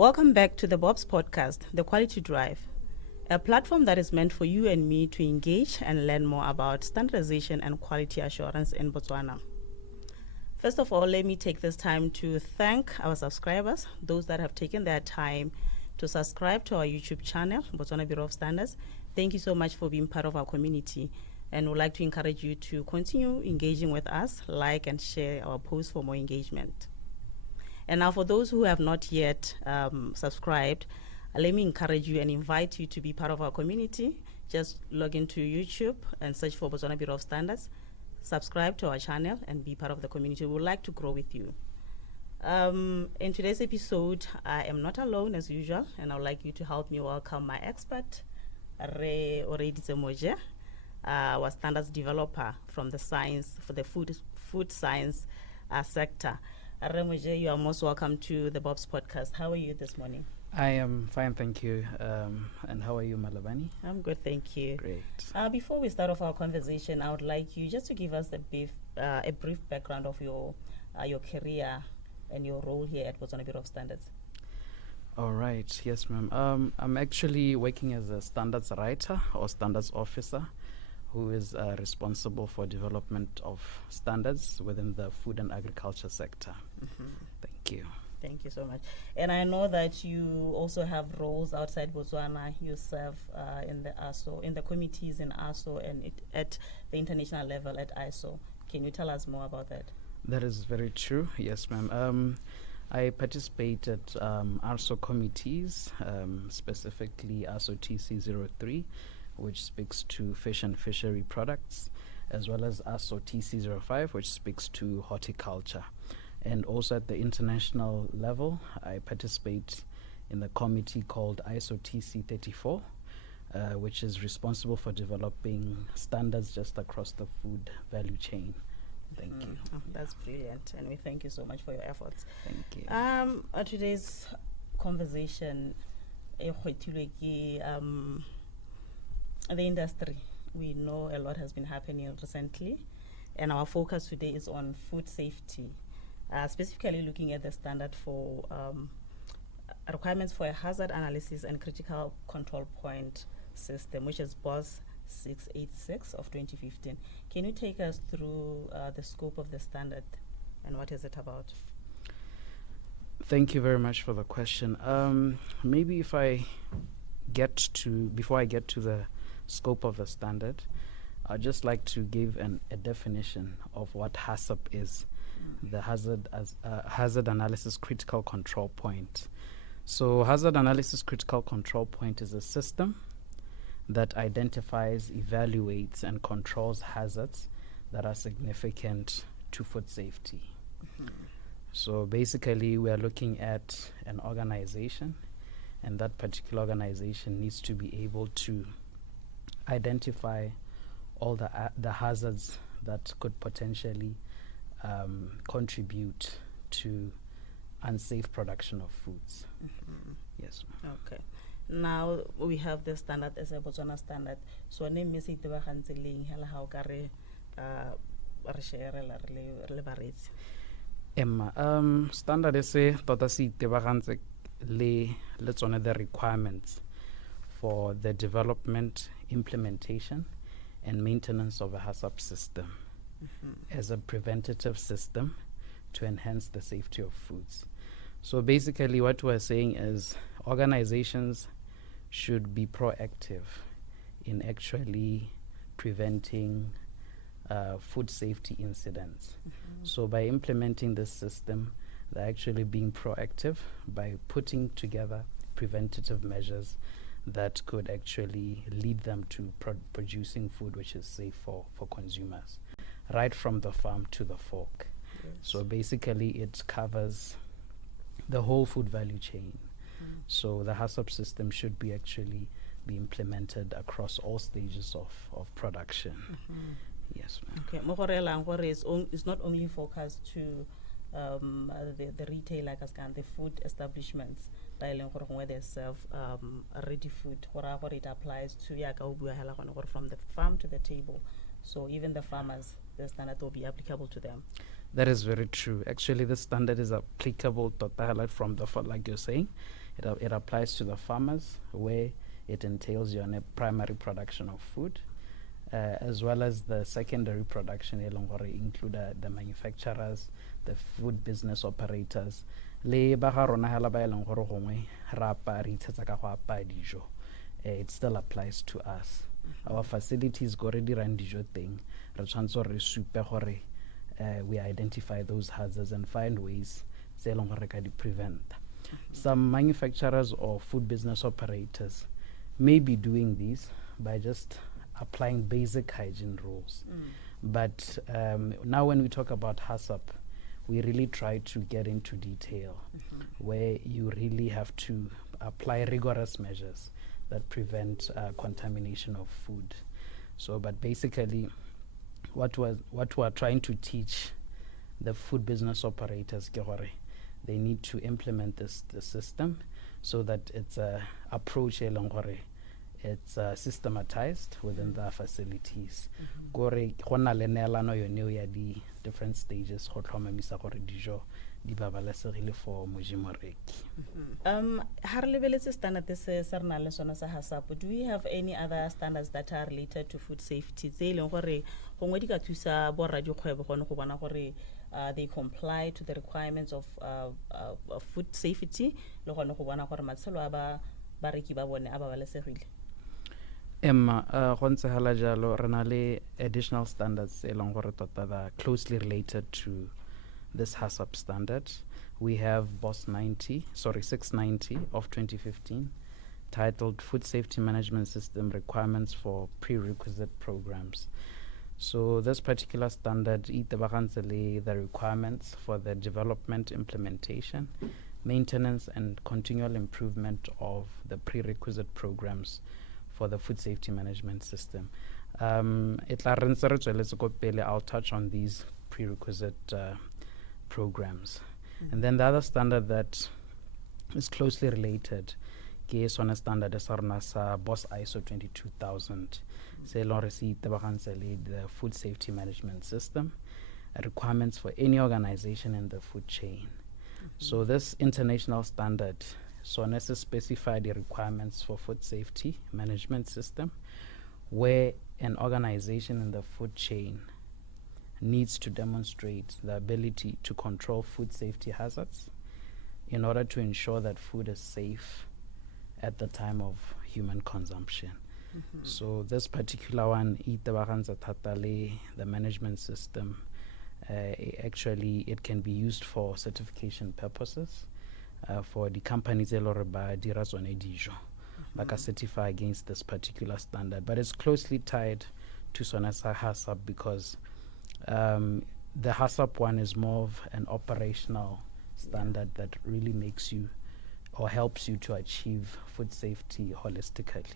Welcome back to the Bob's podcast, The Quality Drive, a platform that is meant for you and me to engage and learn more about standardization and quality assurance in Botswana. First of all, let me take this time to thank our subscribers, those that have taken their time to subscribe to our YouTube channel, Botswana Bureau of Standards. Thank you so much for being part of our community, and we'd like to encourage you to continue engaging with us, like and share our posts for more engagement. And now for those who have not yet subscribed, let me encourage you and invite you to be part of our community. Just log into YouTube and search for Botswana Bureau of Standards, subscribe to our channel and be part of the community. We would like to grow with you. In today's episode, I am not alone as usual, and I would like you to help me welcome my expert, 𝐒𝐨𝐨𝐥, our standards developer from the science, for the food science sector. 𝐒𝐨𝐨𝐥, you are most welcome to the Bob's podcast. How are you this morning? I am fine, thank you. And how are you, Malabani? I'm good, thank you. Great. Before we start off our conversation, I would like you just to give us a brief background of your career and your role here at Botswana Bureau of Standards. All right, yes, ma'am. I'm actually working as a standards writer or standards officer who is responsible for development of standards within the food and agriculture sector. Thank you. Thank you so much. And I know that you also have roles outside Botswana. You serve in the ASO, in the committees in ASO and at the international level at ISO. Can you tell us more about that? That is very true, yes, ma'am. I participate at ASO committees, specifically ASO TC03, which speaks to fish and fishery products, as well as ASO TC05, which speaks to horticulture. And also at the international level, I participate in the committee called ISO TC34, which is responsible for developing standards just across the food value chain. Thank you. Oh, that's brilliant, and we thank you so much for your efforts. Thank you. Today's conversation, the industry. We know a lot has been happening recently, and our focus today is on food safety, specifically looking at the standard for requirements for a hazard analysis and critical control point system, which is BOS 686 of 2015. Can you take us through the scope of the standard and what is it about? Thank you very much for the question. Maybe before I get to the scope of the standard, I'd just like to give a definition of what HACCP is, the hazard analysis critical control point. So hazard analysis critical control point is a system that identifies, evaluates, and controls hazards that are significant to food safety. So basically, we are looking at an organization, and that particular organization needs to be able to identify all the hazards that could potentially contribute to unsafe production of foods. Yes, ma'am. Okay. Now we have the standard as a Botswana standard. So name me site ba gantseleng hela ha o ka re share le baretsi. Standard is a tota se itebagantse le tsone the requirements for the development, implementation, and maintenance of a HACCP system as a preventative system to enhance the safety of foods. So basically what we're saying is organizations should be proactive in actually preventing food safety incidents. So by implementing this system, they're actually being proactive by putting together preventative measures that could actually lead them to producing food which is safe for consumers, right from the farm to the fork. Yes. So basically it covers the whole food value chain. So the HACCP system should be actually be implemented across all stages of production. Yes, ma'am. Okay, it's not only focused to the retail, like the food establishments, where they serve ready food, whatever it applies to from the farm to the table. So even the farmers, the standard will be applicable to them. That is very true. Actually, the standard is applicable to from the, like you're saying, It applies to the farmers, where it entails your primary production of food, as well as the secondary production, include the manufacturers, the food business operators. It still applies to us. Our facilities already run dijo thing. We identify those hazards and find ways to prevent. Some manufacturers or food business operators may be doing these by just applying basic hygiene rules. But now when we talk about HACCP, we really try to get into detail where you really have to apply rigorous measures that prevent contamination of food. So, but basically, what we're trying to teach the food business operators, they need to implement the system so that it's approach it's systematized within the facilities. Different stages for HACCP, do we have any other standards that are related to food safety? They comply to the requirements of food safety. Additional standards that are closely related to this HACCP standard. We have BOSS 690 of 2015, titled Food Safety Management System Requirements for Prerequisite Programs. So this particular standard the requirements for the development, implementation, maintenance, and continual improvement of the prerequisite programs for the food safety management system. I'll touch on these prerequisite programs. And then the other standard that is closely related is on a standard BOSS ISO 22000. The food safety management system, requirements for any organization in the food chain. So this international standard specified the requirements for food safety management system, where an organization in the food chain needs to demonstrate the ability to control food safety hazards in order to ensure that food is safe at the time of human consumption. So this particular one, the management system, actually it can be used for certification purposes for the companies like certify against this particular standard. But it's closely tied to SONASA HACCP because the HACCP one is more of an operational standard that really makes you or helps you to achieve food safety holistically.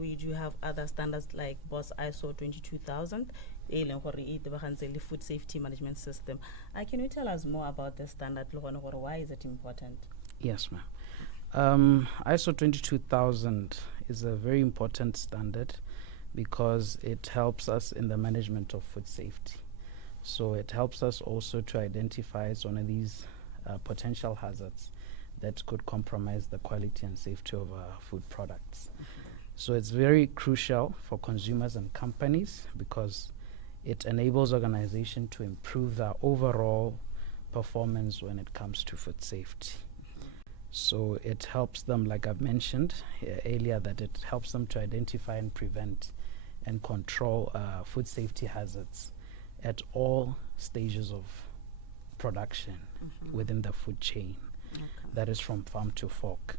We do have other standards like BOSS ISO 22000, the food safety management system. Can you tell us more about the standard? Why is it important? Yes, ma'am. ISO 22000 is a very important standard because it helps us in the management of food safety. So it helps us also to identify one of these potential hazards that could compromise the quality and safety of our food products. So it's very crucial for consumers and companies because it enables organizations to improve their overall performance when it comes to food safety. So it helps them, like I've mentioned earlier, that it helps them to identify and prevent and control food safety hazards at all stages of production within the food chain. That is from farm to fork.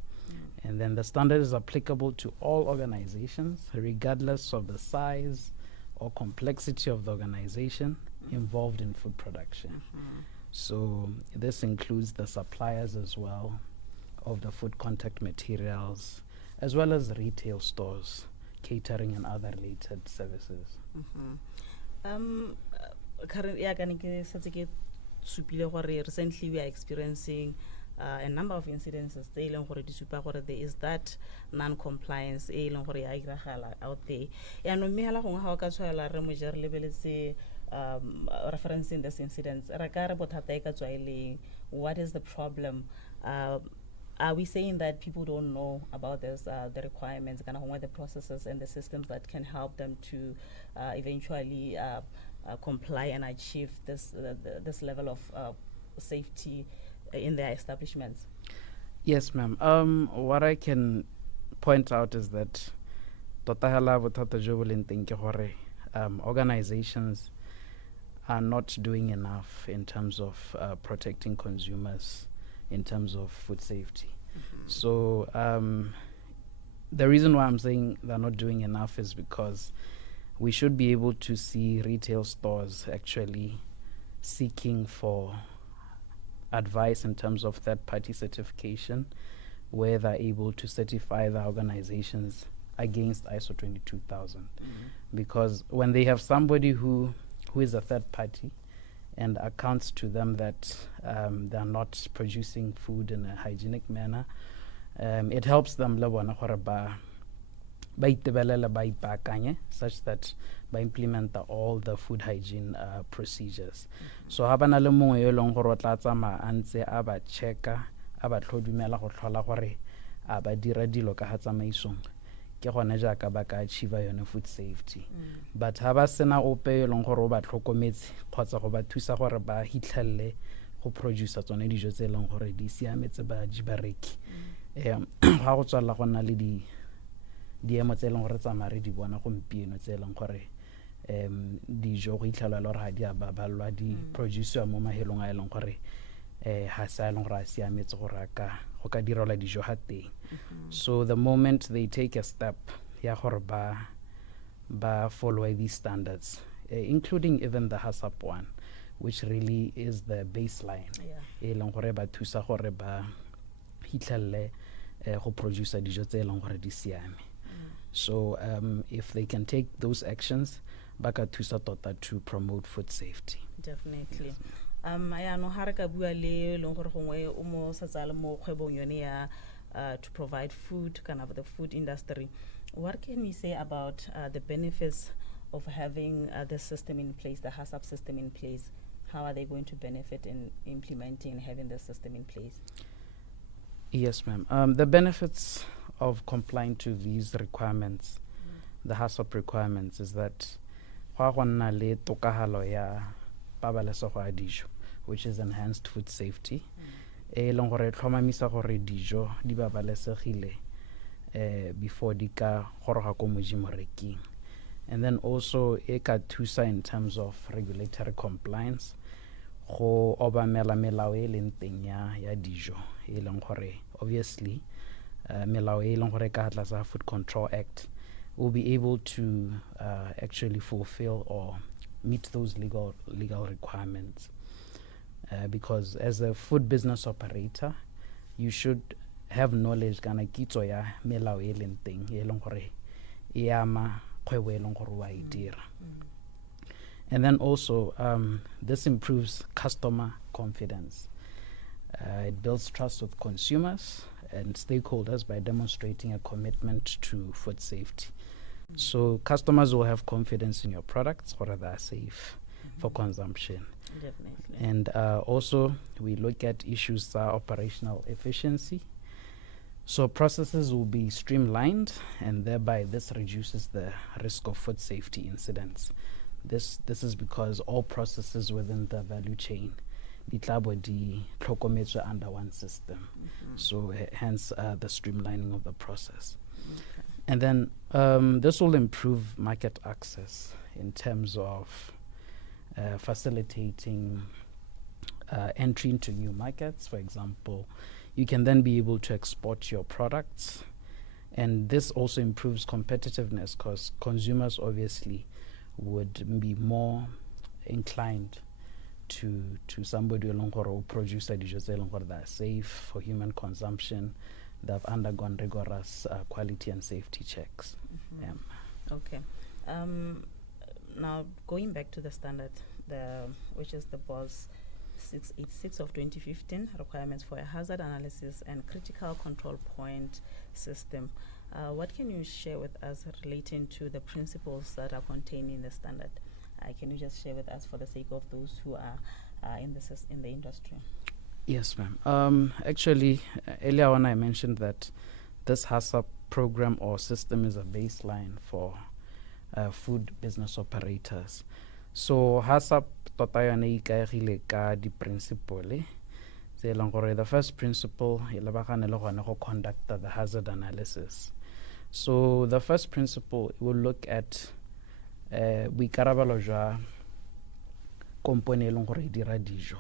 And then the standard is applicable to all organizations, regardless of the size or complexity of the organization involved in food production. So this includes the suppliers as well of the food contact materials, as well as retail stores, catering and other related services. Recently we are experiencing a number of incidences there is that non-compliance out there. referencing this incident. What is the problem? Are we saying that people don't know about this, the requirements, the processes and the systems that can help them to eventually comply and achieve this level of safety in their establishments? Yes, ma'am. What I can point out is that organizations are not doing enough in terms of protecting consumers in terms of food safety. So the reason why I'm saying they're not doing enough is because we should be able to see retail stores actually seeking for advice in terms of third-party certification, where they're able to certify the organizations against ISO 22000. Because when they have somebody who is a third party and accounts to them that they're not producing food in a hygienic manner, it helps them such that by implement all the food hygiene procedures. So habana le mongwe yo long gore tla tsama antse a ba checka a ba tlhodumela go tlhola gore a ba dira dilo ka hatsamaisong ke gone jaaka ba ka achieve yone food safety. But ha ba sena ope yo long gore o ba tlhokometse kgotsa go ba thusa gore ba hitlhelle go produce tsone dijo tse leng gore di siametse ba jibareki. Ha go tswalla go na le diemo tse leng gore tsamare di bona gompieno tse leng gore dijo go itlhalwa le gore ga di a babalwa di produce mo mahelong a e leng gore ha sa leng gore a siametse gore go ka direlwa dijo ha teng. So the moment they take a step ya gore ba follow these standards, including even the HACCP one, which really is the baseline, e leng gore ba thusa gore ba hitlhelle go produce dijo tse leng gore di siame. So if they can take those actions, baka thusa tota to promote food safety. Definitely. Aya no haraka bua le leng gore gongwe o mo satsala mo kgwebong yone ya to provide food, kind of the food industry. What can we say about the benefits of having the system in place, the HACCP system in place? How are they going to benefit in implementing and having the system in place? Yes, ma'am. The benefits of complying to these requirements, the HACCP requirements, is that le tokahalo ya pabalesego ya dijo, which is enhanced food safety. E leng gore tlhomamisa gore dijo di babalesegile before di ka goroga ko moreking. And then also e ka thusa in terms of regulatory compliance go obamela melao e leng teng ya dijo e leng gore obviously melao e leng gore ka tlasa Food Control Act will be able to actually fulfill or meet those legal requirements. Because as a food business operator, you should have knowledge kana kitso ya melao e leng teng e leng gore e ama kgwebo e leng gore wa e dira. And then also this improves customer confidence. It builds trust with consumers and stakeholders by demonstrating a commitment to food safety. So customers will have confidence in your products, whether they are safe for consumption. Definitely. And also we look at issues operational efficiency. So processes will be streamlined, and thereby this reduces the risk of food safety incidents. This is because all processes within the value chain di tlhokometswe under one system. So hence the streamlining of the process. And then this will improve market access in terms of facilitating entry into new markets. For example, you can then be able to export your products, and this also improves competitiveness because consumers obviously would be more inclined to somebody who produce dishes that are safe for human consumption, that have undergone rigorous quality and safety checks. Okay. Now going back to the standard, which is the BOS 686 of 2015, requirements for a hazard analysis and critical control point system. What can you share with us relating to the principles that are contained in the standard? Can you just share with us for the sake of those who are in the industry? Yes, ma'am. Actually, earlier on I mentioned that this HACCP program or system is a baseline for food business operators. So HACCP tota yone e ikaegile ka di principle tse e leng gore the first principle e lebagane le gone go conduct the hazard analysis. So the first principle will look at boikarabelo jwa company e leng gore e dira dijo,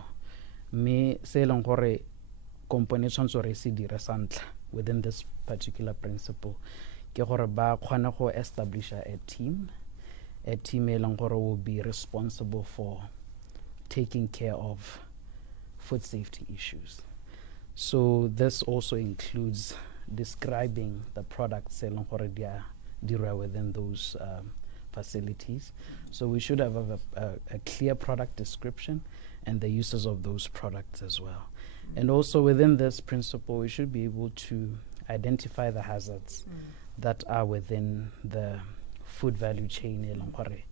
mme se e leng gore company e tshwanetse gore e se dire sa ntlha within this particular principle ke gore ba kgone go establish a team e leng gore will be responsible for taking care of food safety issues. So this also includes describing the products e leng gore di dirwa within those facilities. So we should have a clear product description and the uses of those products as well. And also within this principle, we should be able to identify the hazards that are within the food value chain e leng gore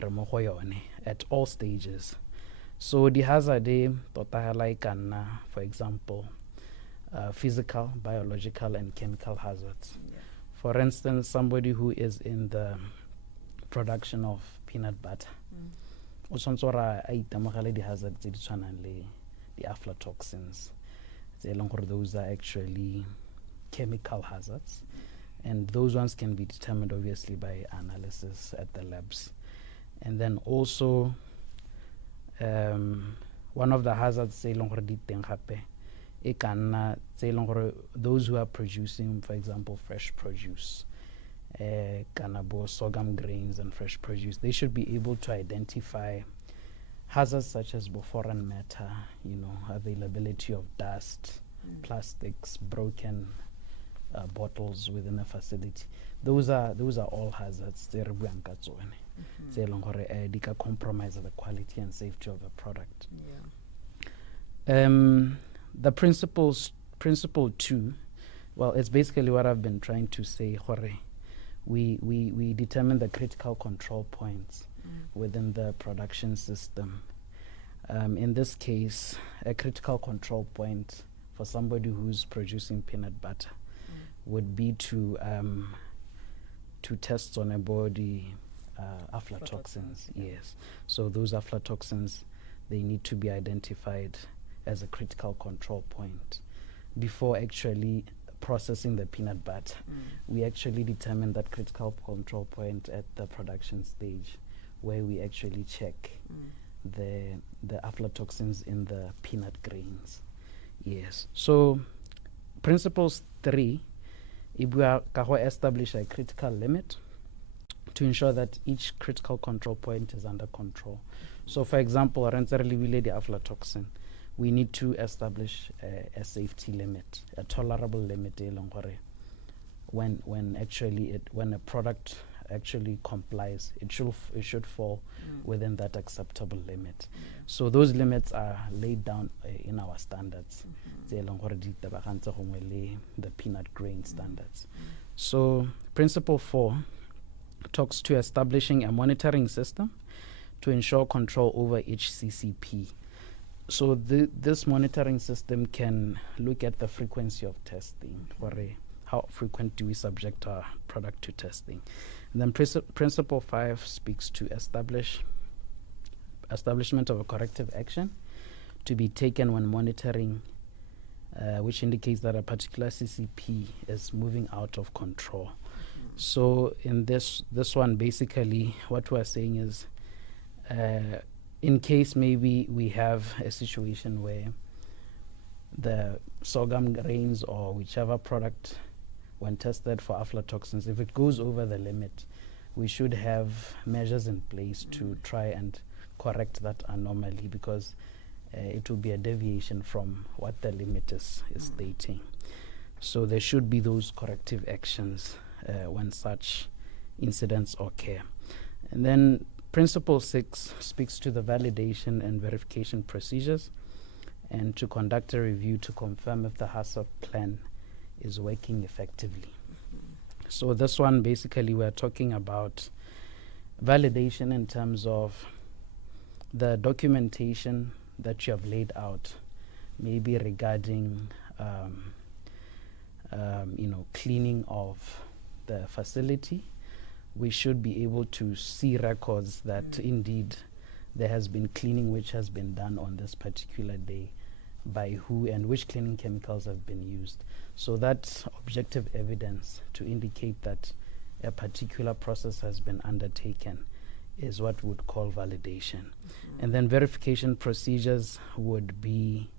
re mo go yone at all stages. So the hazard tota hela e ka nna, for example, physical, biological, and chemical hazards. Yeah. For instance, somebody who is in the production of peanut butter, o tshwanetse gore a itemogele di hazards tse di tshwanang le the aflatoxins. Those are actually chemical hazards, and those ones can be determined obviously by analysis at the labs. And then also one of the hazards those who are producing, for example, fresh produce, sorghum grains and fresh produce, they should be able to identify hazards such as foreign matter, availability of dust, plastics, broken bottles within a facility. Those are all hazards. They can compromise the quality and safety of a product. Yeah. The principle 2, well, it's basically what I've been trying to say. We determine the critical control points within the production system. In this case, a critical control point for somebody who's producing peanut butter would be to test on a body aflatoxins. Yes. So those aflatoxins, they need to be identified as a critical control point before actually processing the peanut butter. We actually determine that critical control point at the production stage, where we actually check the aflatoxins in the peanut grains. Yes. So principles 3, establish a critical limit to ensure that each critical control point is under control. So for example, the aflatoxin, we need to establish a safety limit, a tolerable limit when a product actually complies, it should fall within that acceptable limit. So those limits are laid down in our standards, the peanut grain standards. So principle 4 talks to establishing a monitoring system to ensure control over each CCP. So this monitoring system can look at the frequency of testing, how frequent do we subject our product to testing. And then principle 5 speaks to establishment of a corrective action to be taken when monitoring, which indicates that a particular CCP is moving out of control. So in this one, basically what we're saying is, in case maybe we have a situation where the sorghum grains or whichever product, when tested for aflatoxins, if it goes over the limit, we should have measures in place to try and correct that anomaly, because it will be a deviation from what the limit is stating. So there should be those corrective actions when such incidents occur. And then principle 6 speaks to the validation and verification procedures, and to conduct a review to confirm if the HACCP plan is working effectively. So this one, basically, we're talking about validation in terms of the documentation that you have laid out, maybe regarding cleaning of the facility, we should be able to see records that indeed there has been cleaning which has been done on this particular day, by who and which cleaning chemicals have been used. So that's objective evidence to indicate that a particular process has been undertaken is what we would call validation. And then verification procedures would be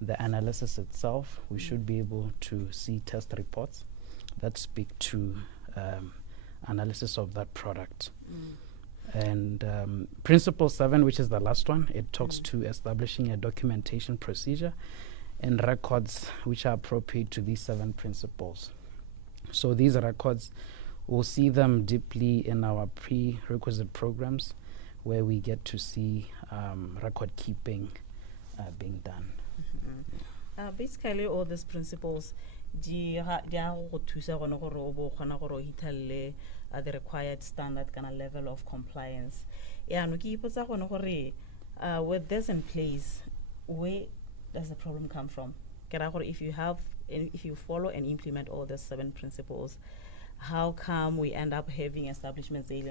the analysis itself. We should be able to see test reports that speak to analysis of that product. And Principle 7, which is the last one, it talks to establishing a documentation procedure and records which are appropriate to these 7 principles. So these records, we'll see them deeply in our prerequisite programs, where we get to see record keeping being done. Basically, all these principles, the required standard kind of level of compliance. Yeah, with this in place, where does the problem come from? If you follow and implement all the 7 principles, how come we end up having establishments they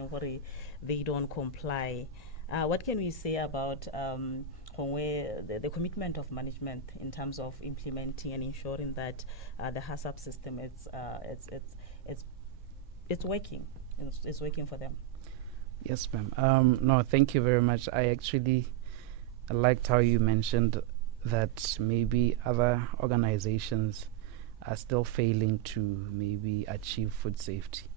don't comply? What can we say about the commitment of management in terms of implementing and ensuring that the HACCP system it's working? It's working for them. Yes, ma'am. No, thank you very much. I actually liked how you mentioned that maybe other organizations are still failing to maybe achieve food safety.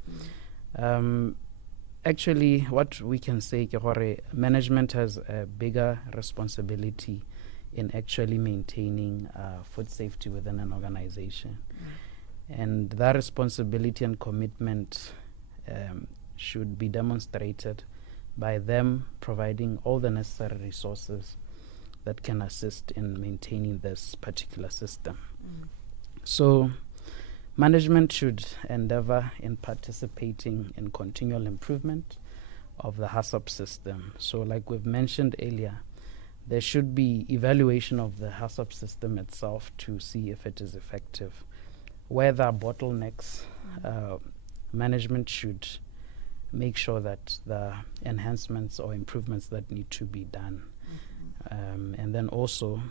Actually, what we can say is management has a bigger responsibility in actually maintaining food safety within an organization. And that responsibility and commitment should be demonstrated by them providing all the necessary resources that can assist in maintaining this particular system. So management should endeavor in participating in continual improvement of the HACCP system. So like we've mentioned earlier, there should be evaluation of the HACCP system itself to see if it is effective. Where there are bottlenecks, management should make sure that the enhancements or improvements that need to be done. And then also,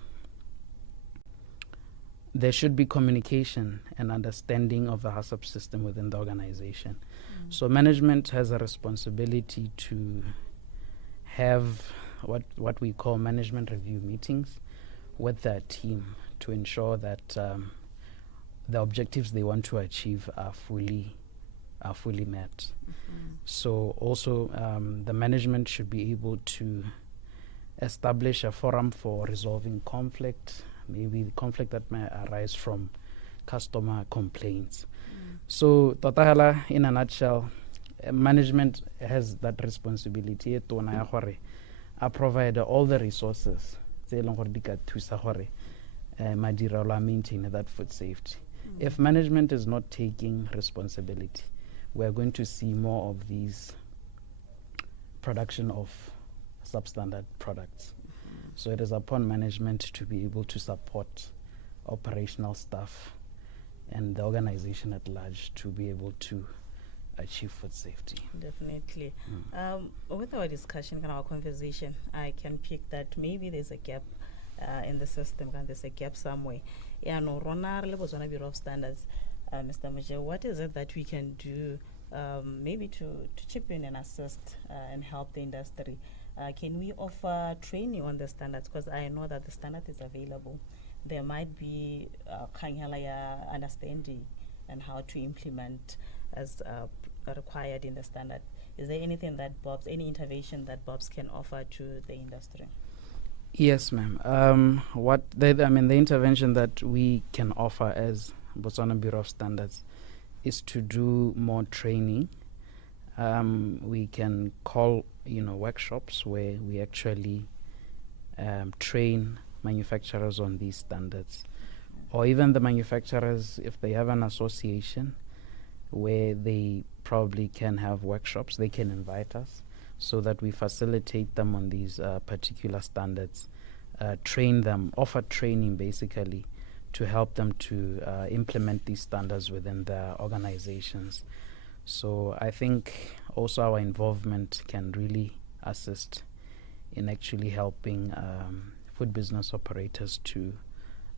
there should be communication and understanding of the HACCP system within the organization. So management has a responsibility to have what we call management review meetings with their team to ensure that the objectives they want to achieve are fully met. So also the management should be able to establish a forum for resolving conflict, maybe the conflict that may arise from customer complaints. So Tatahela, in a nutshell, management has that responsibility to provide all the resources to maintain that food safety. If management is not taking responsibility, we're going to see more of these production of substandard products. So it is upon management to be able to support operational staff and the organization at large to be able to achieve food safety. Definitely. With our discussion and our conversation, I can pick that maybe there's a gap in the system, and there's a gap somewhere. Yeah, no, Rona Bureau of Standards, Mr. Muje, what is it that we can do maybe to chip in and assist and help the industry? Can we offer training on the standards? Because I know that the standard is available. There might be understanding and how to implement as required in the standard. Is there anything that any intervention that BOBS can offer to the industry? Yes, ma'am. The intervention that we can offer as Botswana Bureau of Standards is to do more training. We can call, workshops where we actually train manufacturers on these standards, or even the manufacturers, if they have an association where they probably can have workshops, they can invite us so that we facilitate them on these particular standards, train them, offer training basically to help them to implement these standards within their organizations. So I think also our involvement can really assist in actually helping food business operators to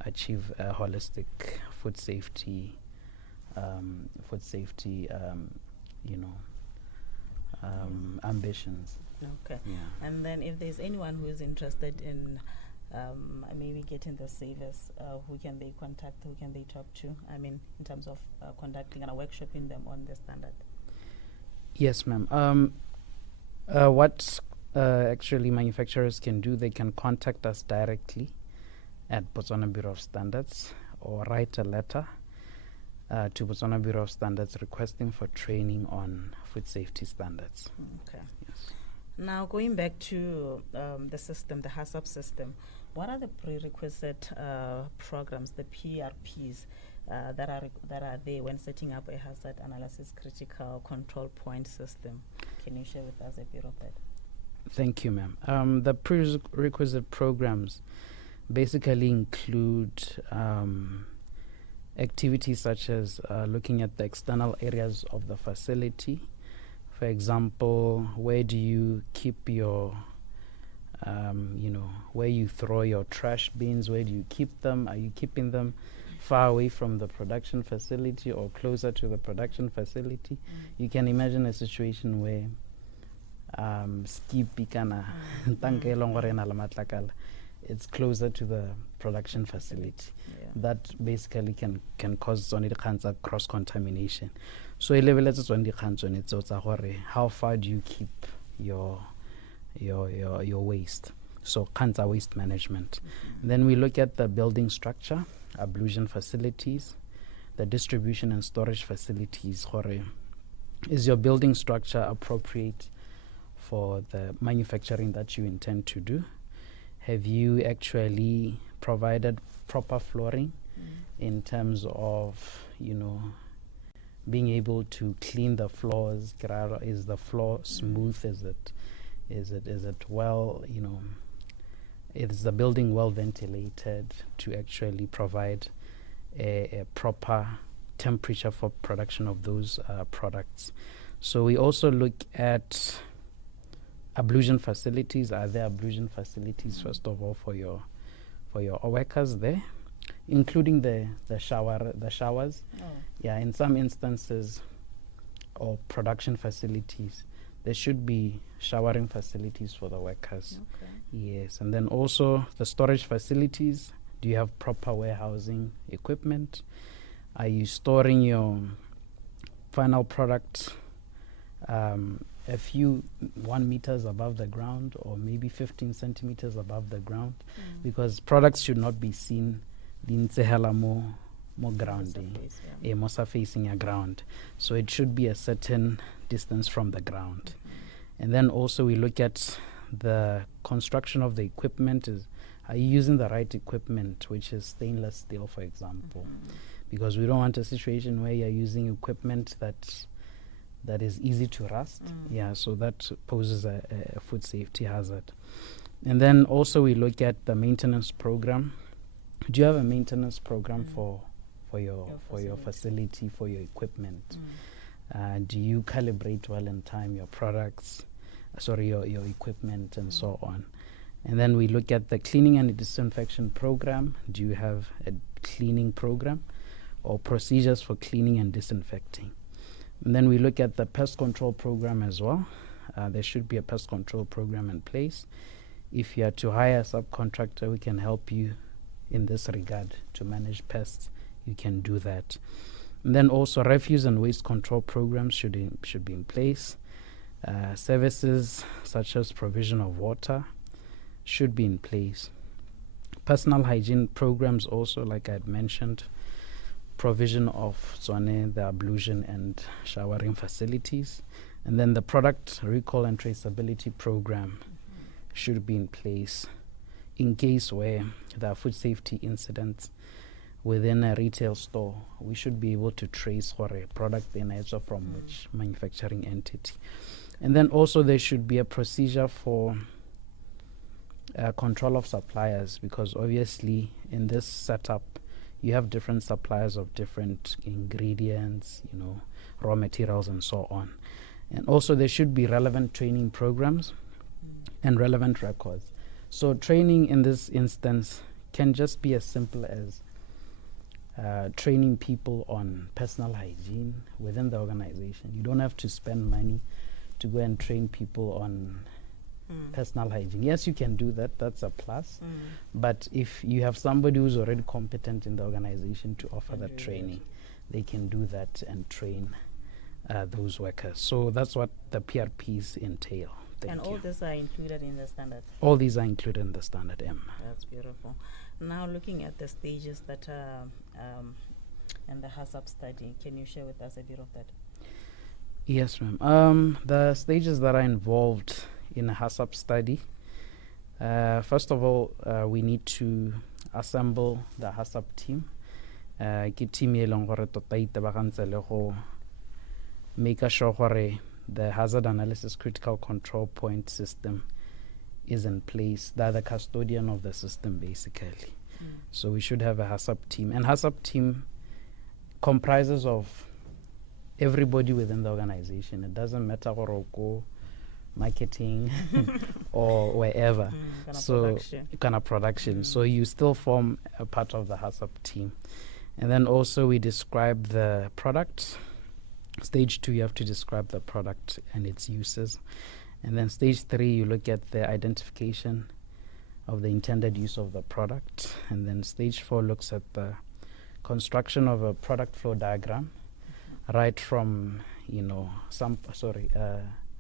achieve a holistic food safety, ambitions. Okay. Yeah. And then if there's anyone who is interested in maybe getting the service, who can they contact, who can they talk to? I mean, in terms of conducting and workshopping them on the standard. Yes, ma'am. What actually manufacturers can do, they can contact us directly at Botswana Bureau of Standards or write a letter to Botswana Bureau of Standards requesting for training on food safety standards. Okay. Yes. Now, going back to the system, the HACCP system, what are the prerequisite programs, the PRPs, that are there when setting up a hazard analysis critical control point system? Can you share with us a bit of that? Thank you, ma'am. The prerequisite programs basically include activities such as looking at the external areas of the facility. For example, where do you keep your, where you throw your trash bins? Where do you keep them? Are you keeping them far away from the production facility or closer to the production facility? You can imagine a situation where it's closer to the production facility. Yeah. That basically can cause cross contamination. So it's how far do you keep your waste? So waste management. Then we look at the building structure, ablution facilities, the distribution and storage facilities. Is your building structure appropriate for the manufacturing that you intend to do? Have you actually provided proper flooring in terms of, being able to clean the floors? Is the floor smooth? Is it well, is the building well ventilated to actually provide a proper temperature for production of those products? So we also look at ablution facilities. Are there ablution facilities, first of all, for your workers there, including the showers? Oh. Yeah, in some instances or production facilities, there should be showering facilities for the workers. Okay. Yes, and then also the storage facilities. Do you have proper warehousing equipment? Are you storing your final product a few 1 meters above the ground, or maybe 15 centimeters above the ground? Because products should not be seen more grounding, more surfacing a ground. So it should be a certain distance from the ground. And then also we look at the construction of the equipment. Are you using the right equipment, which is stainless steel, for example? Because we don't want a situation where you're using equipment that is easy to rust. Yeah, so that poses a food safety hazard. And then also we look at the maintenance program. Do you have a maintenance program for your facility, for your equipment? Do you calibrate well in time your products, your equipment, and so on? And then we look at the cleaning and disinfection program. Do you have a cleaning program or procedures for cleaning and disinfecting? And then we look at the pest control program as well. There should be a pest control program in place. If you are to hire a subcontractor, we can help you in this regard to manage pests. You can do that. And then also refuse and waste control programs should be in place. Services such as provision of water should be in place. Personal hygiene programs also, like I had mentioned, provision of the ablution and showering facilities. And then the product recall and traceability program should be in place in case where there are food safety incidents within a retail store. We should be able to trace what a product from which manufacturing entity. And then also there should be a procedure for control of suppliers, because obviously in this setup you have different suppliers of different ingredients, raw materials and so on. And also there should be relevant training programs and relevant records. So training in this instance can just be as simple as training people on personal hygiene within the organization. You don't have to spend money to go and train people on personal hygiene. Yes, you can do that. That's a plus. But if you have somebody who's already competent in the organization to offer that training, they can do that and train those workers. So that's what the PRPs entail. And all these are included in the standard? All these are included in the standard M. That's beautiful. Now looking at the stages that are in the HACCP study, can you share with us a bit of that? Yes, ma'am. The stages that are involved in a HACCP study, first of all, we need to assemble the HACCP team. Ke team e leng gore tota itebagantse le go make sure gore the hazard analysis critical control point system is in place. They're the custodian of the system, basically. So we should have a HACCP team. And HACCP team comprises of everybody within the organization. It doesn't matter where go marketing or wherever. Kind of production. So you still form a part of the HACCP team. And then also we describe the product. Stage 2, you have to describe the product and its uses. And then stage 3, you look at the identification of the intended use of the product. And then stage 4 looks at the construction of a product flow diagram, right from,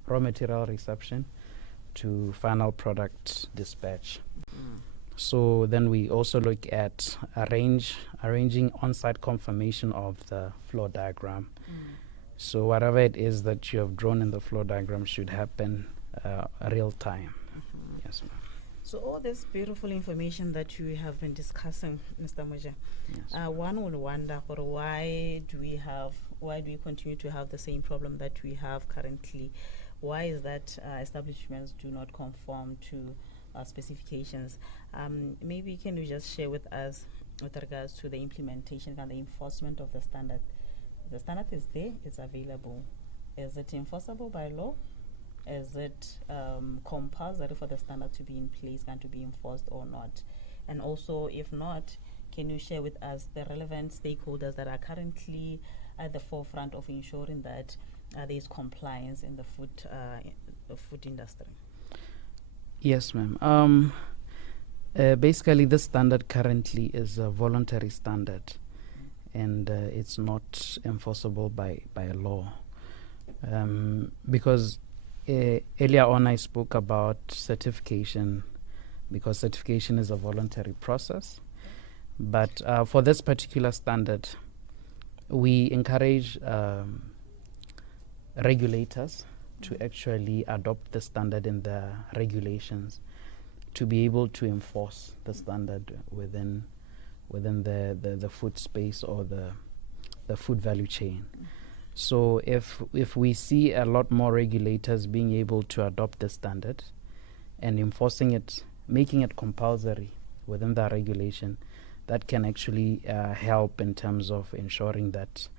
raw material reception to final product dispatch. So then we also look at arranging on-site confirmation of the flow diagram. So whatever it is that you have drawn in the flow diagram should happen real time. Yes, ma'am. So all this beautiful information that you have been discussing, Mr. Moja, one will wonder why do we continue to have the same problem that we have currently? Why is that establishments do not conform to specifications? Maybe can you just share with us with regards to the implementation and the enforcement of the standard? The standard is there, it's available. Is it enforceable by law? Is it compulsory for the standard to be in place and to be enforced or not? And also, if not, can you share with us the relevant stakeholders that are currently at the forefront of ensuring that there is compliance in the food industry? Yes, ma'am. Basically, this standard currently is a voluntary standard, and it's not enforceable by law. Because earlier on I spoke about certification, because certification is a voluntary process. But for this particular standard, we encourage regulators to actually adopt the standard in the regulations to be able to enforce the standard within the food space or the food value chain. So if we see a lot more regulators being able to adopt the standard and enforcing it, making it compulsory within the regulation, that can actually help in terms of ensuring that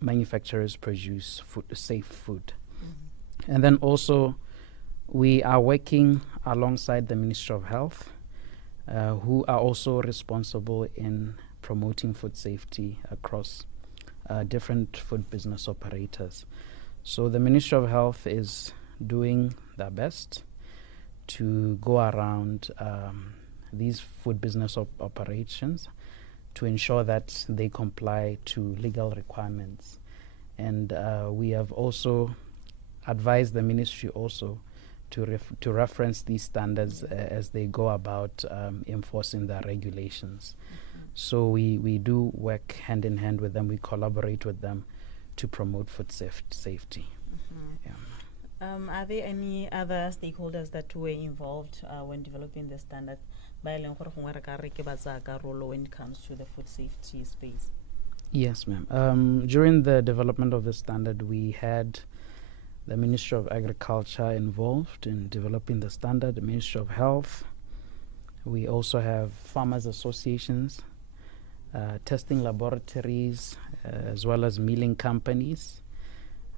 manufacturers produce safe food. And then also we are working alongside the Ministry of Health, who are also responsible in promoting food safety across different food business operators. So the Ministry of Health is doing their best to go around these food business operations to ensure that they comply to legal requirements. And we have also advised the ministry also to reference these standards as they go about enforcing their regulations. So we do work hand in hand with them. We collaborate with them to promote food safety. Yeah. Are there any other stakeholders that were involved when developing the standard when it comes to the food safety space? Yes, ma'am. During the development of the standard, we had the Ministry of Agriculture involved in developing the standard, the Ministry of Health. We also have farmers associations, testing laboratories, as well as milling companies.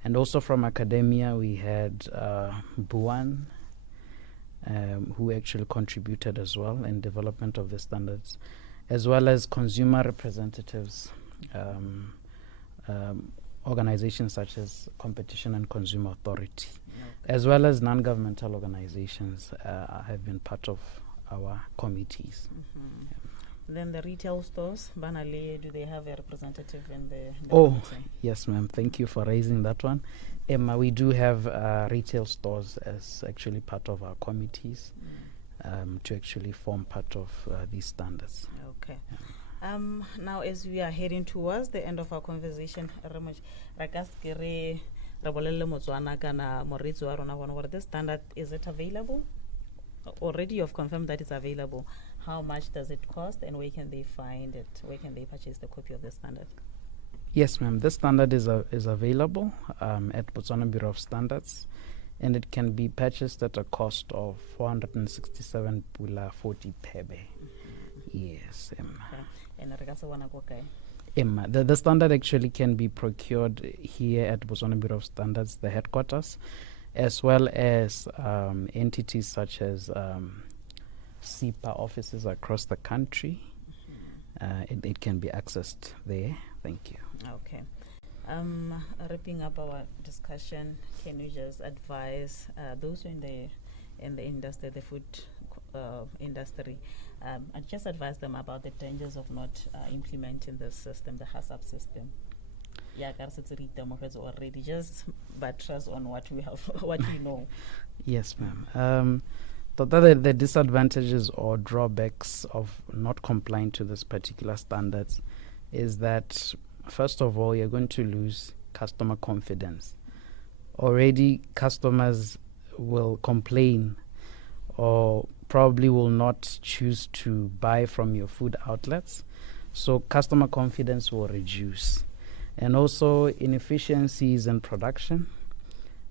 And also from academia, we had Buan, who actually contributed as well in development of the standards, as well as consumer representatives, organizations such as Competition and Consumer Authority, as well as non-governmental organizations have been part of our committees. Then the retail stores, Banale, do they have a representative in the committee? Yes, ma'am. Thank you for raising that one. Emma, we do have retail stores as actually part of our committees to actually form part of these standards. Okay. Now, as we are heading towards the end of our conversation, this standard, is it available? Already you've confirmed that it's available. How much does it cost, and where can they find it? Where can they purchase the copy of the standard? Yes, ma'am. This standard is available at Botswana Bureau of Standards, and it can be purchased at a cost of 467 pula 40 pebe. Yes, Emma. The standard actually can be procured here at Botswana Bureau of Standards, the headquarters, as well as entities such as SIPA offices across the country. It can be accessed there. Thank you. Okay. Wrapping up our discussion, can you just advise those in the industry, the food industry, just advise them about the dangers of not implementing the system, the HACCP system? Yeah, already just buttress on what we have, what we know. Yes, ma'am. The disadvantages or drawbacks of not complying to this particular standards is that, first of all, you're going to lose customer confidence. Already, customers will complain or probably will not choose to buy from your food outlets. So customer confidence will reduce. And also inefficiencies in production,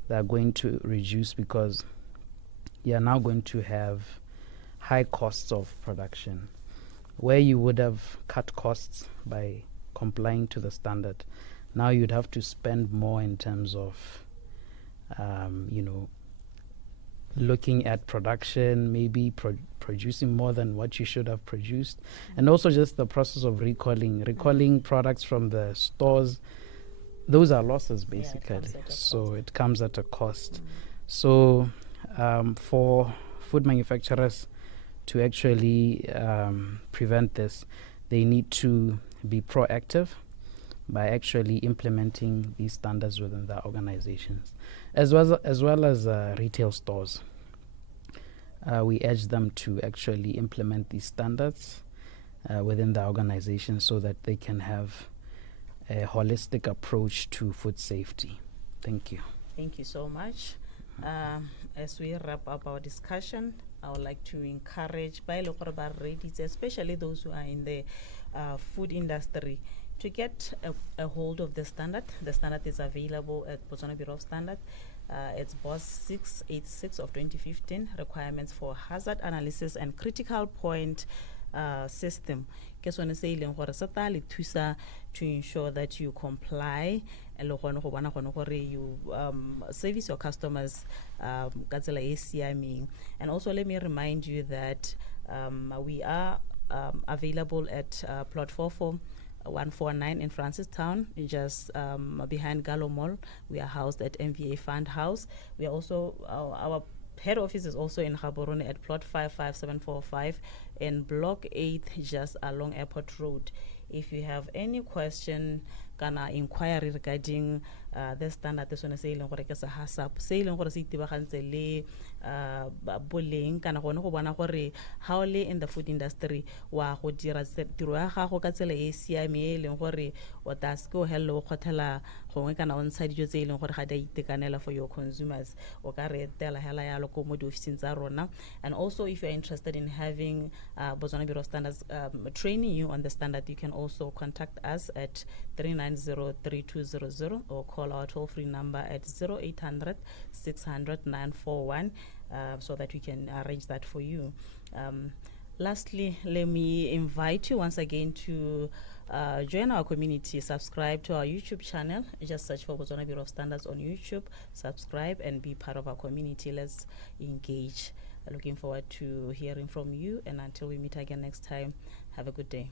they are going to reduce because you are now going to have high costs of production. Where you would have cut costs by complying to the standard, now you'd have to spend more in terms of, looking at production, maybe producing more than what you should have produced, and also just the process of recalling products from the stores. Those are losses, basically. It comes at a cost. So for food manufacturers to actually prevent this, they need to be proactive by actually implementing these standards within their organizations, as well as retail stores. We urge them to actually implement these standards within the organization so that they can have a holistic approach to food safety. Thank you. Thank you so much. As we wrap up our discussion, I would like to encourage, especially those who are in the food industry, to get a hold of the standard. The standard is available at Botswana Bureau of Standards. It's BOS 686 of 2015, requirements for hazard analysis and critical point system. To ensure that you comply and you service your customers. And also let me remind you that we are available at plot 149 in Francistown, just behind Gallo Mall. We are housed at MVA Fund House. We are also, our head office is also in Gaborone at plot 55745 in block 8, just along Airport Road. If you have any question, kana inquiry regarding the standard, this one is saying gore ke sa HACCP, saying gore se itebagantse le boleng kana gone go bona gore how le in the food industry wa go dira tiro ya gago ka tsela e siame e leng gore o ta se go hello go kgothela gongwe kana on side dijo tse e leng gore ga di itekanela for your consumers, o ka re tela hela ya lo ko mo di office tsa rona. And also if you are interested in having Botswana Bureau of Standards training you on the standard, you can also contact us at 39 0903200 or call our toll-free number at 0800 600 941 so that we can arrange that for you. Lastly, let me invite you once again to join our community. Subscribe to our YouTube channel. Just search for Botswana Bureau of Standards on YouTube. Subscribe and be part of our community. Let's engage. Looking forward to hearing from you. And until we meet again next time, have a good day.